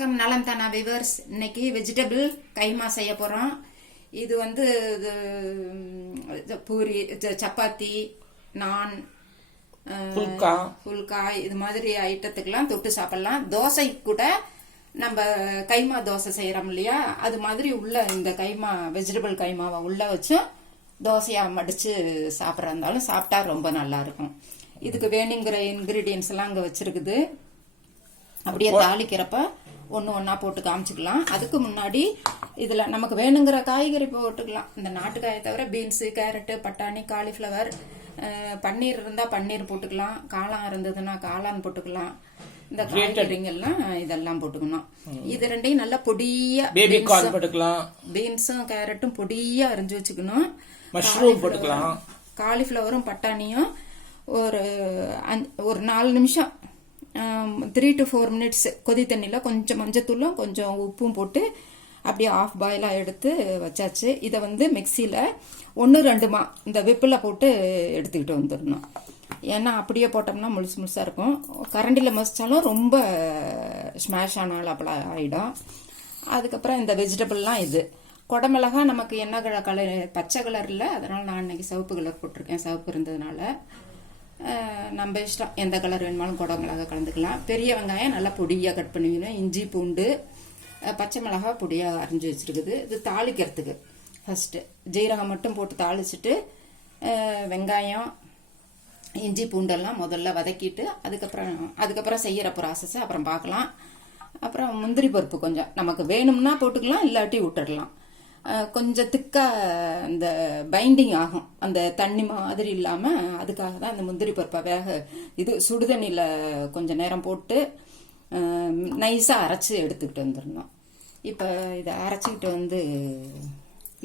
வணக்கம், நலம் தானா விவர்ஸ். இன்னைக்கு வெஜிடபிள் கைமா செய்ய போறோம். இது வந்து பூரி, சப்பாத்தி, நான், புல்கா இது மாதிரி ஐட்டத்துக்கெல்லாம் தொட்டு சாப்பிடலாம். தோசை கூட நம்ம கைமா தோசை செய்யறோம் இல்லையா, அது மாதிரி உள்ள இந்த கைமா வெஜிடபிள் கைமாவை உள்ள வச்சு தோசையா மடிச்சு சாப்பிட்றா இருந்தாலும் சாப்பிட்டா ரொம்ப நல்லா இருக்கும். இதுக்கு வேணுங்கிற இன்கிரீடியன்ஸ் எல்லாம் அங்க வச்சிருக்குது. அப்படியே தாளிக்கிறப்ப ஒன்று ஒன்றா போட்டு காமிச்சிக்கலாம். அதுக்கு முன்னாடி இதில் நமக்கு வேணுங்கிற காய்கறி போட்டுக்கலாம். இந்த நாட்டுக்காயை தவிர பீன்ஸு, கேரட்டு, பட்டாணி, காலிஃப்ளவர், பன்னீர் இருந்தால் பன்னீர் போட்டுக்கலாம். காளான் இருந்ததுன்னா காளான் போட்டுக்கலாம். இந்த காய்கறிங்கெல்லாம் இதெல்லாம் போட்டுக்கணும். இது ரெண்டையும் நல்லா பொடியா பீன்ஸும் கேரட்டும் பொடியா அரிஞ்சு வச்சுக்கணும். காலிஃப்ளவரும் பட்டாணியும் ஒரு 4 நிமிஷம் 3 to 4 minutes கொதி தண்ணியில் கொஞ்சம் மஞ்சத்தூளும் கொஞ்சம் உப்பும் போட்டு அப்படியே ஆஃப் பாயிலாக எடுத்து வச்சாச்சு. இதை வந்து மிக்சியில் 1-2 இந்த விப்பில் போட்டு எடுத்துக்கிட்டு வந்துடணும். ஏன்னா அப்படியே போட்டோம்னா முழுசாக இருக்கும். கரண்டியில் மசிச்சாலும் ரொம்ப ஸ்மாஷ் ஆனாலும் அப்படி ஆகிடும். அதுக்கப்புறம் இந்த வெஜிடபிள்லாம் இது குடமிளகா நமக்கு என்ன கலர், பச்சை கலர் இல்லை, அதனால் நான் இன்னைக்கு சிவப்பு கலர் போட்டிருக்கேன். சிவப்பு இருந்ததுனால நம்ம இஷ்டம், எந்த கலர் வேணுமாலும் குடமிளகா கலந்துக்கலாம். பெரிய வெங்காயம் நல்லா பொடியாக கட் பண்ணிக்கணும். இஞ்சி, பூண்டு, பச்சை மிளகாய் பொடியாக அரிஞ்சு வச்சுருக்குது. இது தாளிக்கிறதுக்கு ஃபஸ்ட்டு ஜீரகம் மட்டும் போட்டு தாளிச்சுட்டு வெங்காயம், இஞ்சி, பூண்டெல்லாம் முதல்ல வதக்கிட்டு அதுக்கப்புறம் செய்கிற ப்ராசஸ் அப்புறம் பார்க்கலாம். அப்புறம் முந்திரி பருப்பு கொஞ்சம் நமக்கு வேணும்னா போட்டுக்கலாம், இல்லாட்டி விட்டுடலாம். கொஞ்சம் திக்கா அந்த பைண்டிங் ஆகும், அந்த தண்ணி மாதிரி இல்லாமல். அதுக்காக தான் இந்த முந்திரி பருப்பை சுடுதண்ணியில் கொஞ்சம் நேரம் போட்டு நைஸாக அரைச்சி எடுத்துக்கிட்டு வந்துடணும். இப்போ இதை அரைச்சிக்கிட்டு வந்து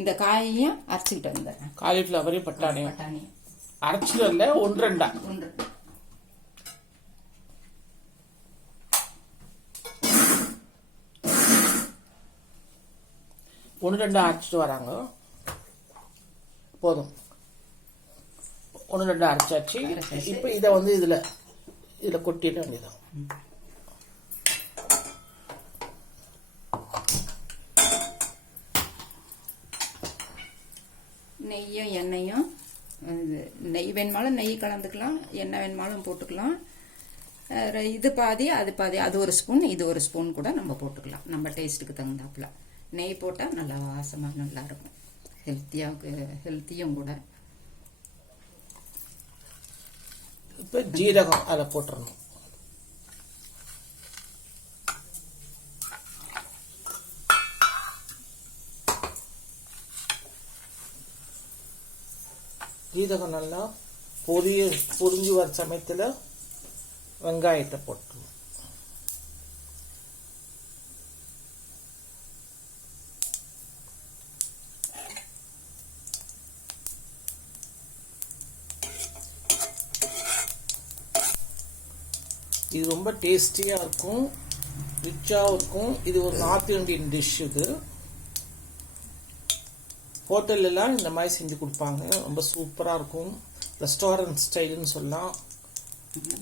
இந்த காயையும் அரைச்சிக்கிட்டு வந்துடுறேன். காலிஃப்ளவரையும் பட்டாணி அரைச்சிட்டு வரல, 1-2 அரைச்சிட்டு வராங்க. போதும், 1-2 அரைச்சாச்சு. இப்போ இதை வந்து இதில் கொட்டிட வேண்டியதான். நெய்யும் எண்ணெயும், நெய் வேணுமாலும் நெய் கலந்துக்கலாம், எண்ணெய் வேணுமாலும் போட்டுக்கலாம். இது பாதி அது பாதி, அது 1 ஸ்பூன் இது 1 ஸ்பூன் கூட நம்ம போட்டுக்கலாம், நம்ம டேஸ்ட்டுக்கு தகுந்தாப்புல. நெய் போட்டால் நல்லா வாசமாக நல்லா இருக்கும், ஹெல்த்தியும் கூட. இப்போ ஜீரகம் அதில் போட்டுறணும். ஜீரகம் நல்லா பொரிஞ்சு வர சமயத்தில் வெங்காயத்தை போட்டுருணும். இது ரொம்ப டேஸ்டியாக இருக்கும், ரிச்சாகவும் இருக்கும். இது ஒரு நார்த் இந்தியன் டிஷ். இது ஹோட்டல்லாம் இந்த மாதிரி செஞ்சு கொடுப்பாங்க, ரொம்ப சூப்பராக இருக்கும். ரெஸ்டாரண்ட் ஸ்டைலுன்னு சொல்லலாம்.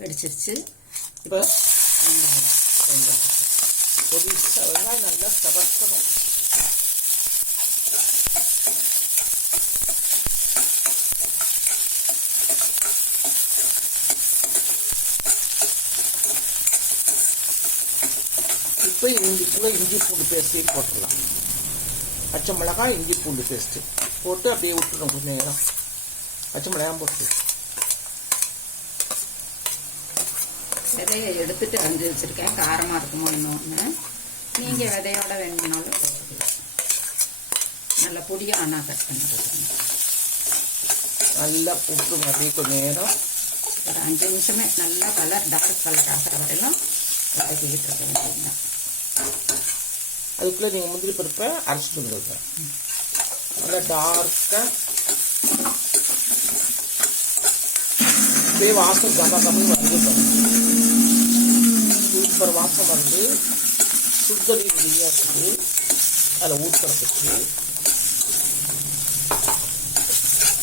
வெடிச்சிருச்சு. இப்போ வெங்காயம் நல்லா சவர்க்கணும். இப்போ இஞ்சி பூண்டு பேஸ்ட்டையும் போட்டுடலாம். பச்சை மிளகாய், இஞ்சி பூண்டு பேஸ்ட்டு போட்டு அப்படியே விட்டுடும் கொஞ்சம் நேரம். பச்சை மிளகாய் போட்டு விதையை எடுத்துட்டு அரிஞ்சு வச்சிருக்கேன். காரமாக இருக்குமோ இன்னொன்று, நீங்கள் விதையோட வேணும்னாலும் போட்டுக்கலாம். நல்லா பொடியாக ஆனால் கட் பண்ணி போட்டுருங்க. நல்லா விட்டுருங்க அப்படியே கொஞ்சம் நேரம். ஒரு 5 நிமிஷமே நல்லா டார்க் கலர் ஆகிற வரையிலும் வதக்கிக்கிட்டு இருக்க வேண்டியதுதான். அதுக்குள்ளே நீங்கள் முந்திரி பருப்பை அரைச்சிட்டு வந்துடுங்க. நல்லா டார்க்காக அப்படியே வாசம் கம்மி வந்து சூப்பர் வாசம் வந்து சுத்தடி ரெடியாக இருக்குது. அதில் ஊற்றுறதுக்கு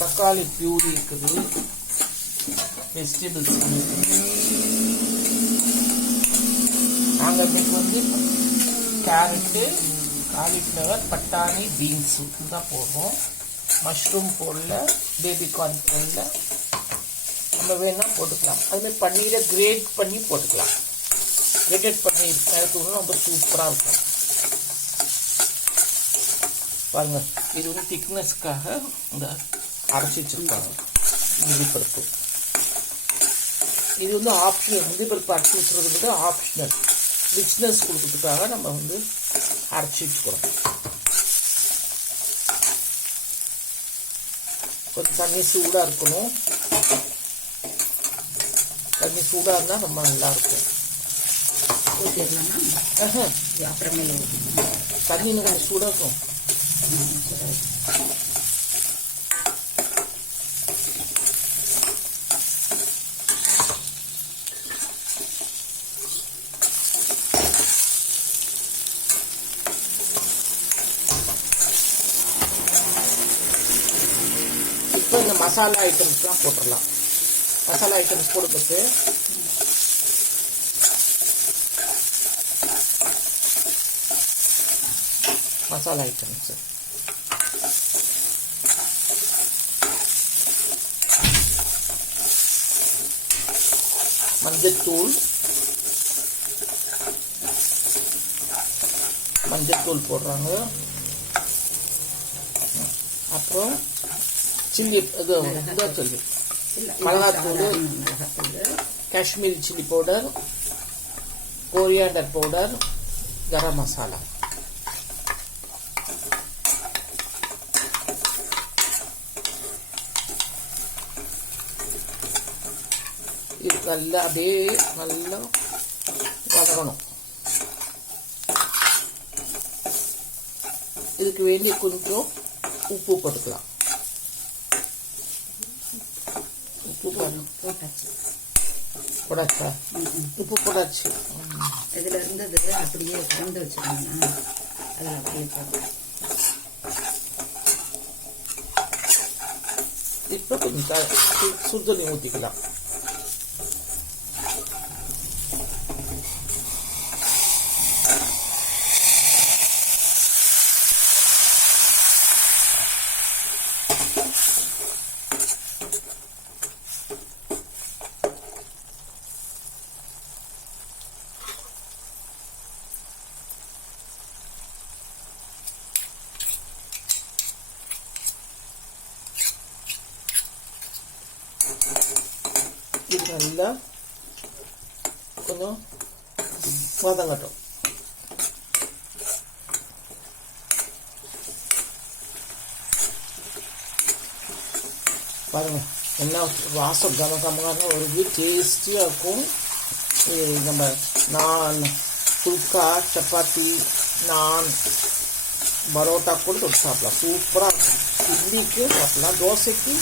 தக்காளி பியூரி இருக்குது, வெஜிடபிள்ஸ் நாங்கள் இன்னைக்கு வந்து கேரட்டு, காலிஃப்ளவர், பட்டாணி, பீன்ஸு இதுதான் போடுறோம். மஷ்ரூம் போடல, பேபிகார்ன் போடல. நம்ம வேணால் போட்டுக்கலாம். அதுமாதிரி பன்னீரை கிரேட் பண்ணி போட்டுக்கலாம். கிரேட்டட் பன்னீர் நேரத்துக்கு ரொம்ப சூப்பராக இருக்கும். பாருங்கள், இது வந்து திக்னஸ்க்காக இந்த அரைச்சி வச்சுருக்காங்க முந்திப்பருப்பு. இது வந்து ஆப்ஷனல். முந்திப்பருப்பு அரைச்சி வச்சுருக்கிறது வந்து ஆப்ஷனல். ரிச்னஸ் கொடுக்கறதுக்காக நம்ம வந்து அரைச்சி வச்சுக்கிறோம். கொஞ்சம் தண்ணி சூடாக இருக்கணும். தண்ணி சூடாக இருந்தால் ரொம்ப நல்லாயிருக்கும். அப்புறமேல தண்ணி கொஞ்சம் சூடாக இருக்கும். இப்போ இந்த மசாலா ஐட்டம்ஸ்லாம் போட்டுடலாம். மசாலா ஐட்டம்ஸ் போடுறதுக்கு மசாலா ஐட்டம்ஸ் மஞ்சத்தூள் போடுறாங்க. அப்புறம் சில்லி இது சொல்லி மிளகாத்தூள், Kashmiri chilli powder, coriander powder, garam masala. இது நல்லா அப்படியே நல்லா வதங்கணும். இதுக்கு வேண்டிய கொஞ்சம் உப்பு போட்டுக்கலாம். உப்பு போடாச்சா? உப்பு போடாச்சு. இதில் இருந்தது அப்படியே கலந்து வச்சுக்கோங்கன்னா அதில் அப்படியே போடலாம். இப்போ கொஞ்சம் சுடுதண்ணி ஊற்றிக்கலாம். இது நல்லா கொஞ்சம் வதங்கட்டும். பாருங்க, என்ன வாசம் கமகமான ஒரு டேஸ்டியாக இருக்கும். நம்ம நான் புல்கா, சப்பாத்தி, நான், பரோட்டா கூட தொட்டு சாப்பிடலாம். சூப்பராக இருக்கும். இட்லிக்கு சாப்பிடலாம், தோசைக்கு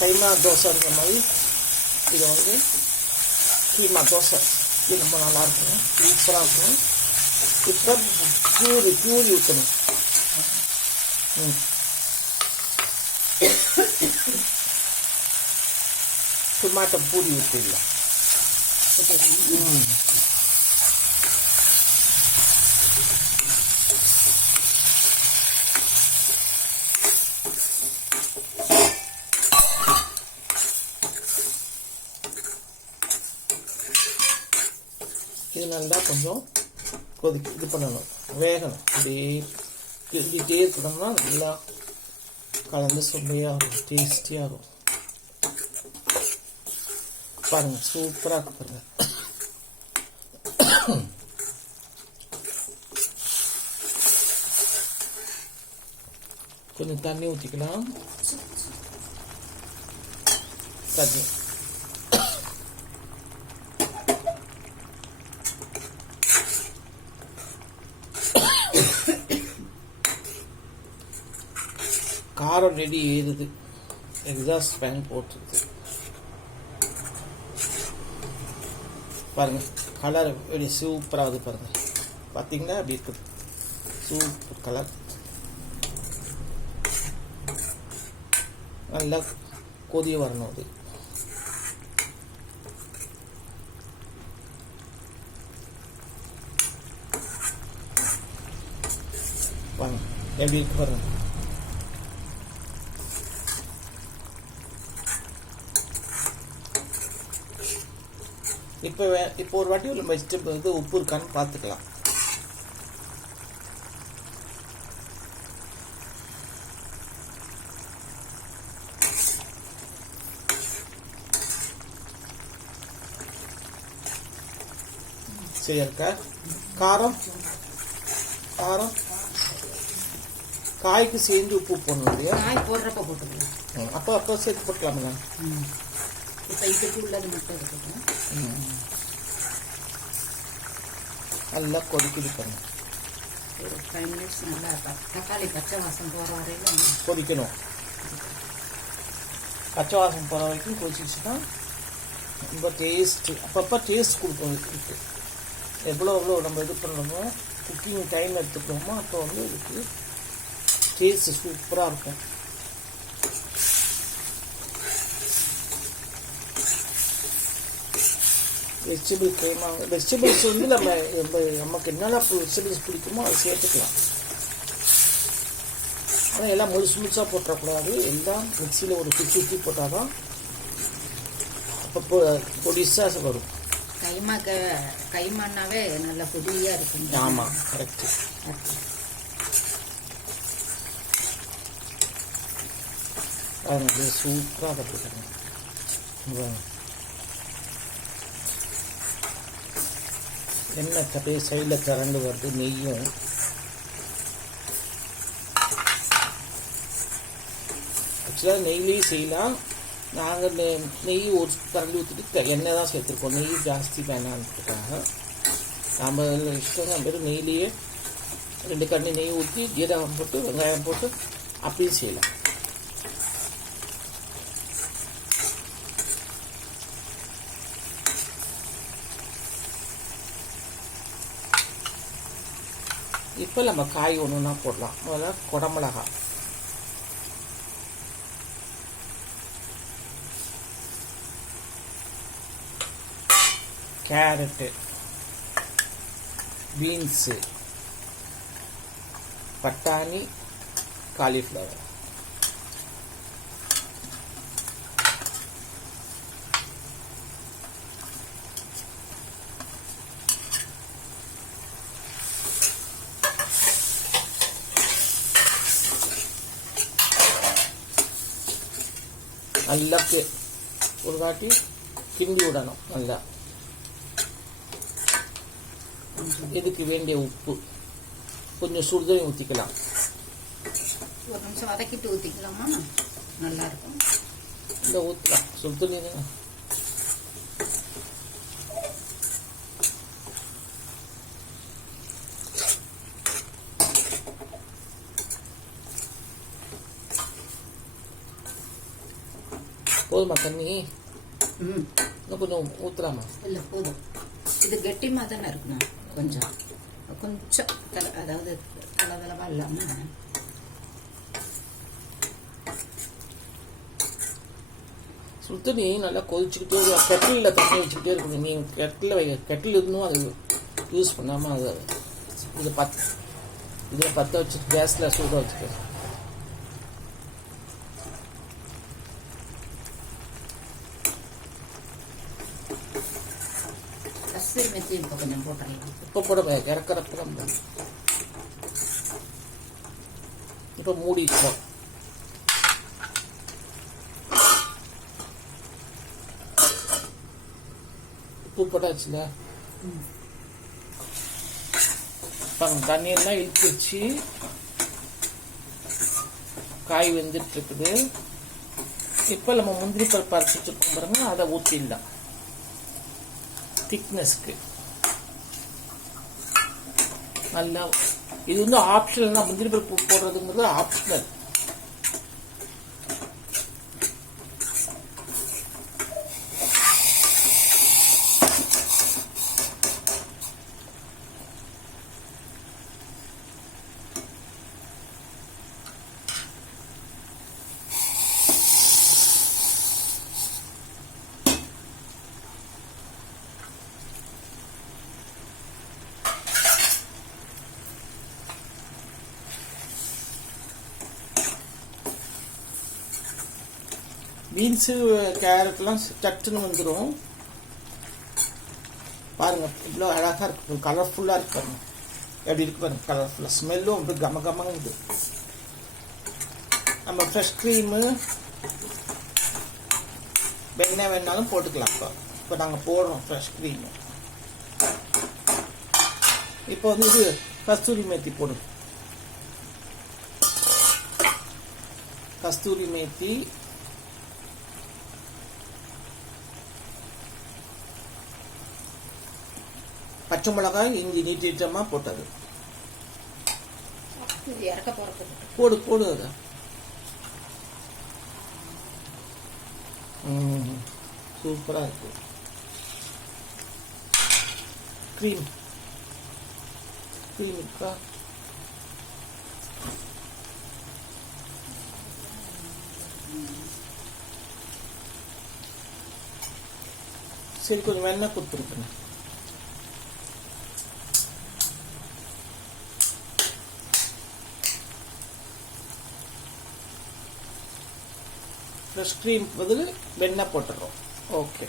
கைமா தோசைன்ற மாதிரி. இது வந்து கீமா தோசை. இது ரொம்ப நல்லாயிருக்கும், சூப்பராக இருக்கும். இப்போ பியூரி ஊற்றணும். டொமாட்டோ பூரி ஊற்றிடலாம். இது நல்லா கொஞ்சம் இது பண்ணணும், வேகணும். அப்படியே கிண்டிகிட்டே இருக்கணும்னா நல்லா கலந்து சுவையாக இருக்கும், டேஸ்டியாக இருக்கும். பாருங்கள், சூப்பராக இருக்கு பாருங்கள். கொஞ்சம் தண்ணி ஊற்றிக்கலாம். தண்ணி காரம் ரெடி ஏறுது. எக்ஸாஸ்ட் ஃபேன் போட்டுருது பாருங்கள். கலர் எப்படி சூப்பராகுது பாருங்கள். பார்த்தீங்கன்னா அப்படி இருக்குது, சூப்பர் கலர். நல்லா கொதிய வரணும். அது எப்படி இருக்கு பாருங்க. இப்போ ஒரு வாட்டி உள்ள வெஜிடபிள் வந்து உப்பு இருக்கான்னு பார்த்துக்கலாம். சரியா இருக்கா? காரம் காரம் காய்க்கு சேர்ந்து உப்பு போடணும் இல்லையா? காய் போடுறப்ப போட்டுக்கலாம். அப்போ சேர்த்து போட்டுக்கலாங்களா? இப்போ இதுக்கு உள்ளது மட்டும் இருக்கட்டும். நல்லா கொதிக்குது பண்ணு. ஒரு 5 மினிட்ஸ் நல்லா தக்காளி பச்சை வாசம் போகிற வரையிலும் கொதிக்கணும். பச்சை வாசம் போகிற வரைக்கும் கொதிச்சிச்சுன்னா ரொம்ப டேஸ்ட்டு, அப்பப்போ டேஸ்ட் கொடுக்கும். இதுக்கு எவ்வளோ நம்ம இது பண்ணுறோமோ, குக்கிங் டைம் எடுத்துக்கிறோமோ, அப்போ வந்து இதுக்கு டேஸ்ட்டு சூப்பராக இருக்கும். வெஜிடபிள் கைமாங்க. வெஜிடபிள்ஸ் வந்து நமக்கு என்னென்ன வெஜிடபிள்ஸ் பிடிக்குமோ அதை சேர்த்துக்கலாம். ஆனால் எல்லாம் முழுசாக போட்டக்கூடாது. எல்லாம் மிக்சியில் ஒரு குச்சி போட்டால் தான் அப்போ பொடிசாக வரும். கைமானாவே நல்ல புதியாக இருக்கும். ஆமாம், கரெக்டு. அது சூப்பராக கற்றுக்கணும். எண்ணெய் அப்படியே சைடில் திரண்டு வருது. நெய்யும் ஆக்சுவலாக நெய்லேயும் செய்யலாம். நாங்கள் நெய் ஒரு திரண்டு ஊற்றிட்டு எண்ணெய் தான் சேர்த்துருக்கோம். நெய் ஜாஸ்தி வேணான்றதுக்காக நாம் இஷ்டம். நம்ம வெறும் நெய்லேயே 2 கண்ணி நெய் ஊற்றி ஜீரகம் போட்டு வெங்காயம் போட்டு அப்படியும் செய்யலாம். இப்போ நம்ம காய் ஒன்றுனா போடலாம். முதல்ல குடமிளகா, கேரட்டு, பீன்ஸு, பட்டாணி, காலிஃப்ளவர். நல்லா ஒரு வாட்டி கிண்டி விடணும். நல்லா இதுக்கு வேண்டிய உப்பு, கொஞ்சம் சுடுதண்ணி ஊற்றிக்கலாம். ஒரு நிமிஷம் வதக்கிட்டு ஊற்றிக்கலாமா? நல்லா இருக்கும். இந்த ஊற்றலாம் சுடுதண்ணி தான். போதுமா தண்ணி? இன்னும் கொஞ்சம் ஊற்றலாமா? இல்லை, போதும். இது கெட்டிமாக தானே இருக்கணும். கொஞ்சம் அதாவது தளதளவா இல்லாமல். சுடுதண்ணி நல்லா கொதிச்சுக்கிட்டே கெட்டிலில் தண்ணி வச்சுக்கிட்டே இருக்கணும். நீங்கள் கெட்டில் இருந்தும் அது யூஸ் பண்ணாமல் அது இதில் பற்ற வச்சு கேஸில் சூட வச்சுக்க. மெத்தி இப்போ கொஞ்சம் போட்டுடலாம். இப்போ போட இறக்கிறப்ப நம்ம இப்போ மூடிப்போம். உப்பு போட்டாச்சுல, தண்ணியெல்லாம் இழுத்துச்சு. காய் வெந்துட்டு இருக்குது. இப்போ நம்ம முந்திரி பருப்பு அரைச்சி வச்சுருக்கோம் பாருங்க, அதை ஊற்றிடலாம் திக்னஸ்க்கு. நல்லா இது வந்து ஆப்ஷனல் தான். முந்திரி பருப்பு போடுறதுங்கிறது ஆப்ஷனல். பீன்ஸு கேரட்லாம் சட்டுன்னு வந்துடும். பாருங்கள் இவ்வளோ அழகாக இருக்கு, கலர்ஃபுல்லாக இருக்கு பாருங்க. எப்படி இருக்கு பாருங்க, கலர்ஃபுல்லாக ஸ்மெல்லும் அப்படி கம கமங்குது. நம்ம ஃப்ரெஷ் க்ரீமு வெண்ணெய் வேணாலும் போட்டுக்கலாம். இப்போ நாங்கள் போடுறோம் ஃப்ரெஷ் க்ரீமு. இப்போ வந்து இது கஸ்தூரி மேத்தி போடும். கஸ்தூரி மேத்தி, பச்சை மிளகாய், இஞ்சி நீட்டமாக போட்டது. இறக்க போகிறது போடு போடு அதை. சூப்பராக இருக்கு. க்ரீம் இருக்கா? சரி, கொஞ்சம் வெண்ணெய் கொடுத்துருக்குங்க. ஃப்ரெஷ் க்ரீம் பதில் வெண்ணெய் போட்டுடுறோம். ஓகே,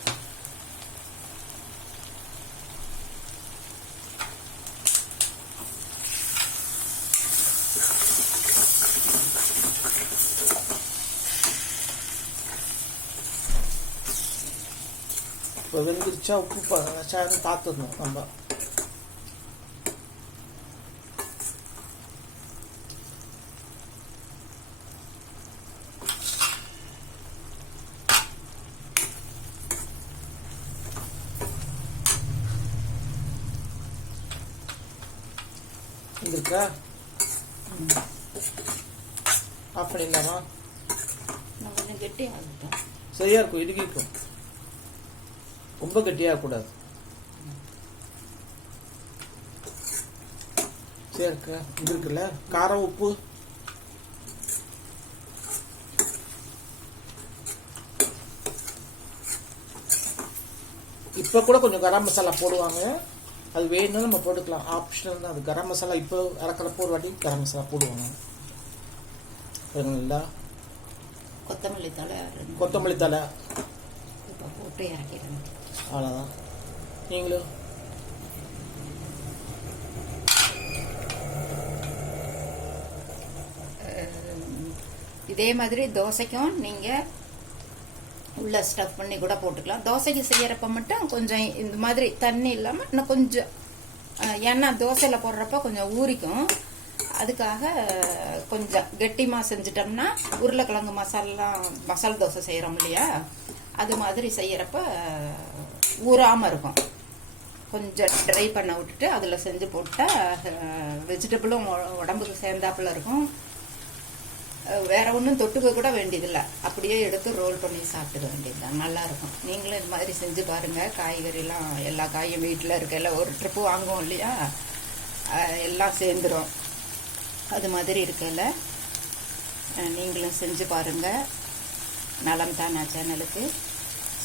இப்போ வெந்துருச்சா உப்பு பார்த்துடணும் நம்ம. இருக்கா? ஆஃப் பண்ணிடலாமா? கொஞ்சம் கெட்டியாகட்டும். சரியா இருக்கும், இடுக்கிக்கும். ரொம்ப கெட்டியாக கூடாது. சரி இருக்கா? இது இருக்குல்ல, காரம் உப்பு இப்போ கூட கொஞ்சம் கரம் மசாலா போடுவாங்க. அது வேணும்னு நம்ம போட்டுக்கலாம், ஆப்ஷனல் தான் அது. கரம் மசாலா இப்போ அரைக்கிறப்போ ஒரு வாட்டி கரம் மசாலா போடுவாங்க. சரிங்களா? கொத்தமல்லி தலை இப்போ போட்டு இறக்கிடுங்க. அவ்வளோதான். நீங்களும் இதே மாதிரி தோசைக்கும் நீங்கள் உள்ள ஸ்டஃப் பண்ணி கூட போட்டுக்கலாம். தோசைக்கு செய்யறப்ப மட்டும் கொஞ்சம் இந்த மாதிரி தண்ணி இல்லாமல் இன்னும் கொஞ்சம், ஏன்னா தோசையில் போடுறப்ப கொஞ்சம் ஊறிக்கும். அதுக்காக கொஞ்சம் கெட்டிமாக செஞ்சிட்டோம்னா உருளைக்கிழங்கு மசால் தோசை செய்கிறோம் இல்லையா, அது மாதிரி செய்யறப்ப ஊறாமல் இருக்கும். கொஞ்சம் ட்ரை பண்ண விட்டுட்டு அதில் செஞ்சு போட்டால் வெஜிடபிளும் உடம்புக்கு சேர்ந்தாப்புல இருக்கும். வேற ஒன்றும் தொட்டுக்க கூட வேண்டியதில்லை, அப்படியே எடுத்து ரோல் பண்ணி சாப்பிட்டுக்க வேண்டியதுதான், நல்லா இருக்கும். நீங்களும் இது மாதிரி செஞ்சு பாருங்க. காய்கறிலாம் எல்லா காயும் வீட்டில் இருக்கையில் ஒரு ட்ரிப்பு வாங்குவோம் இல்லையா, எல்லாம் சேர்ந்துடும். அது மாதிரி இருக்கையில் நீங்களும் செஞ்சு பாருங்க. நலம் தானா சேனலுக்கு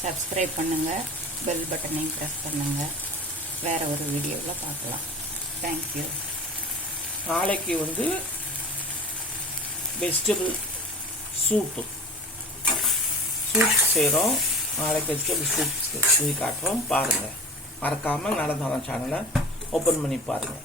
சப்ஸ்கிரைப் பண்ணுங்கள், பெல் பட்டனையும் ப்ரெஸ் பண்ணுங்கள். வேற ஒரு வீடியோவில் பார்க்கலாம். தேங்க்யூ. நாளைக்கு வந்து வெஜிடபிள் சூப் செய்கிறோம். நாளைக்கு வெஜிடபிள் சூப் செஞ்சு காட்டுறோம். பாருங்கள், மறக்காமல் நலம் தானா சேனலை ஓப்பன் பண்ணி பாருங்கள்.